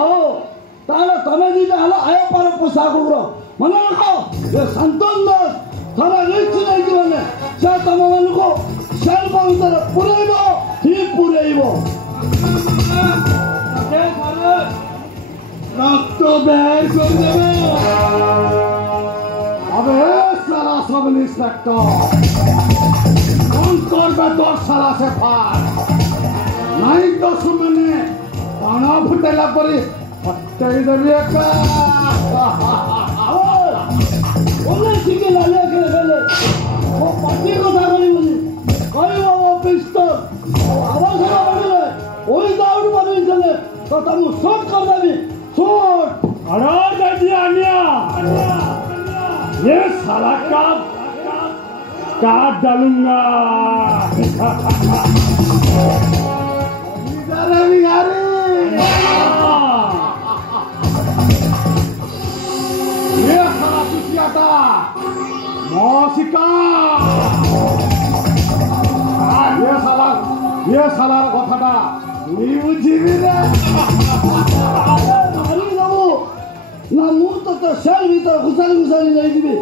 ताले तमे दीटा हला आया पार पोसा कुकुर मन रखो ये संतोष दास थाना रिक्स नहीं जीवने से तम मन को सेल पाउंदर पुरेइबो ठीक पुरेइबो अरे सारे रक्त बेर कर देबो अबे साला सब इंस्पेक्टर कौन करबे तो साला से फार नहीं तो सुमने ताना फुटेला परी फटई दरिया का ओले सिके लाले के बेले वो पार्टी को दागली बोली कोई वो पिस्तौल आवाज ना बदले ओई दाउड बनी चले तो तुम शॉट कर देबी शॉट अरे दजिया ये साला का काट डालूंगा इधर बिहारी ये साला पिछियाता मौसिका ये साला कथाटा नी बुझिबी रे मारी दबो ना मुहूर्त तो सेल भीतर घुसाली नहीं दिबी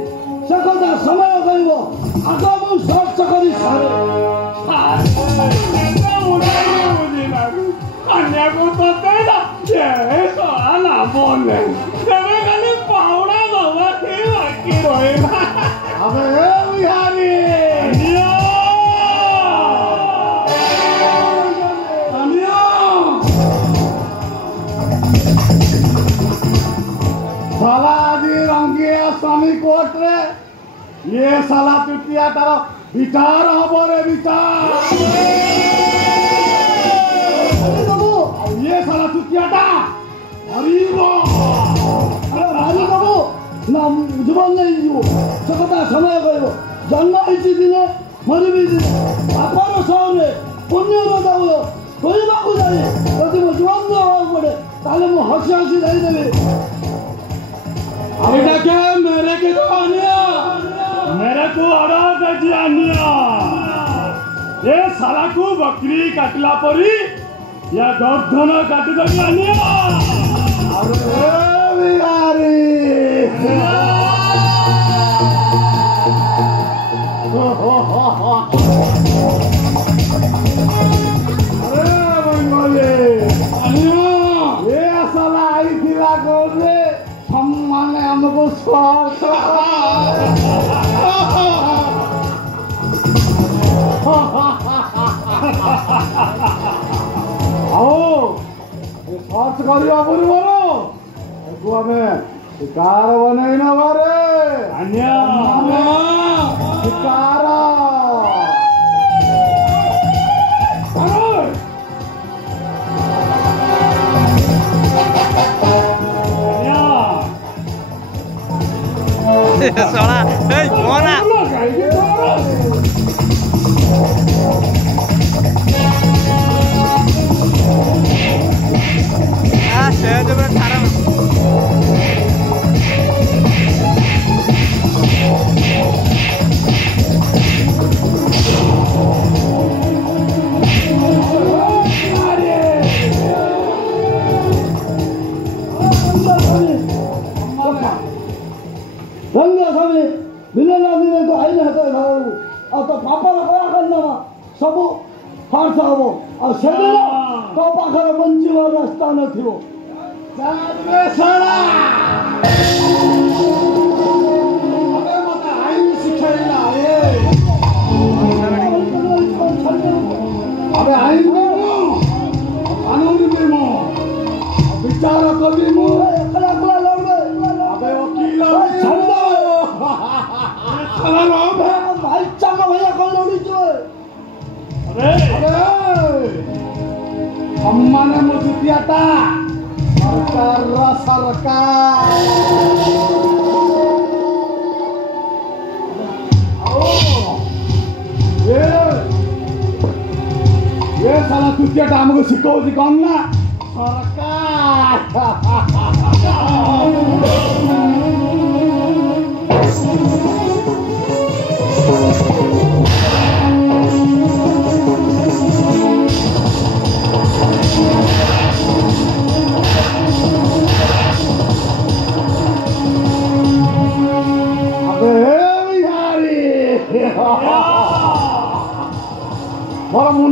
से कथा समय कहबो आगा मु शॉट चकरी सारे कन्या को तो तेरा ये साला बोले तेरे गले पावड़ा बाबा के बाकी रोएगा अबे बिहारी साला जी रंगिया स्वामी कोर्ट रे ये साला चुटिया तारा विचार हबो रे विचार ये साला चुतियाटा हरिबो अरे राजी बाबू ना जीवन नहीं जीवो सकता समय गयो जन्म इसी दिने मरबी दिने बापार सामने पुण्य रो जाओ कोई बाकू जाए यदि मो जीवन न हो पड़े ताले मो हंसी हंसी नहीं देबे अबे क्या मेरे के तो आनिया मेरे को अड़ा दजी आनिया ये साला को बकरी काटला परी या गर्दन काटी दबी आनिया अरे बिहारी अरे बंगाली ये साला आई थिला कोरे सम्मान हमको स्वार्थ सर्च करिया पूर्वरो एगु हमें शिकार बनै न बारे अन्या शिकार सोना ए मोना सहज ठाड़ा रंगा सामने मिलन आदमी तो आई ना तो और तो पापा लगा करना सब फार्स हबो और सेदिन तो पाखर बंचिवा रास्ता न थियो जात में साला अबे मत आइन शिक्षाइला अबे आइन को कानून में मो विचार कभी मो एकला एकला लड़बे अबे वकील छंद साला लोग भाई चाका भैया को लड़ी जो अरे सम्मान मुझियाता सरकार ये साला चुतियाटा हमको शिकाउची कौन ना सरकार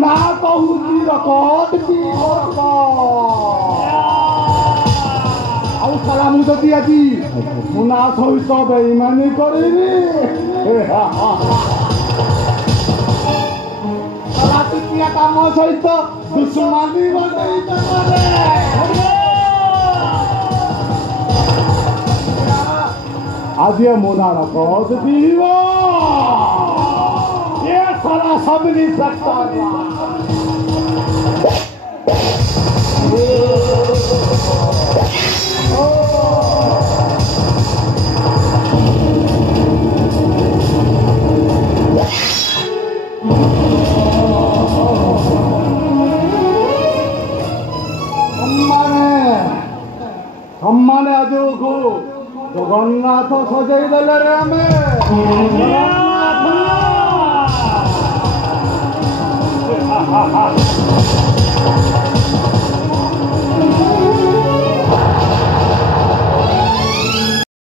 मुना कहूची रकट की ଆଉ ସାରା ମୁଁ ଯଦି ଆଜି ମୁନା ସହିତ ବେଇମାନି କରିବି ସାରା ଟିକିଆ କାମ ସହିତ ଦୁଶ୍ମନୀ ବନେଇ आज ये मुनारा कौन पीवा ये सारा सब नहीं सकता सम्माने आज को जगन्नाथ सजाई देले रे हमें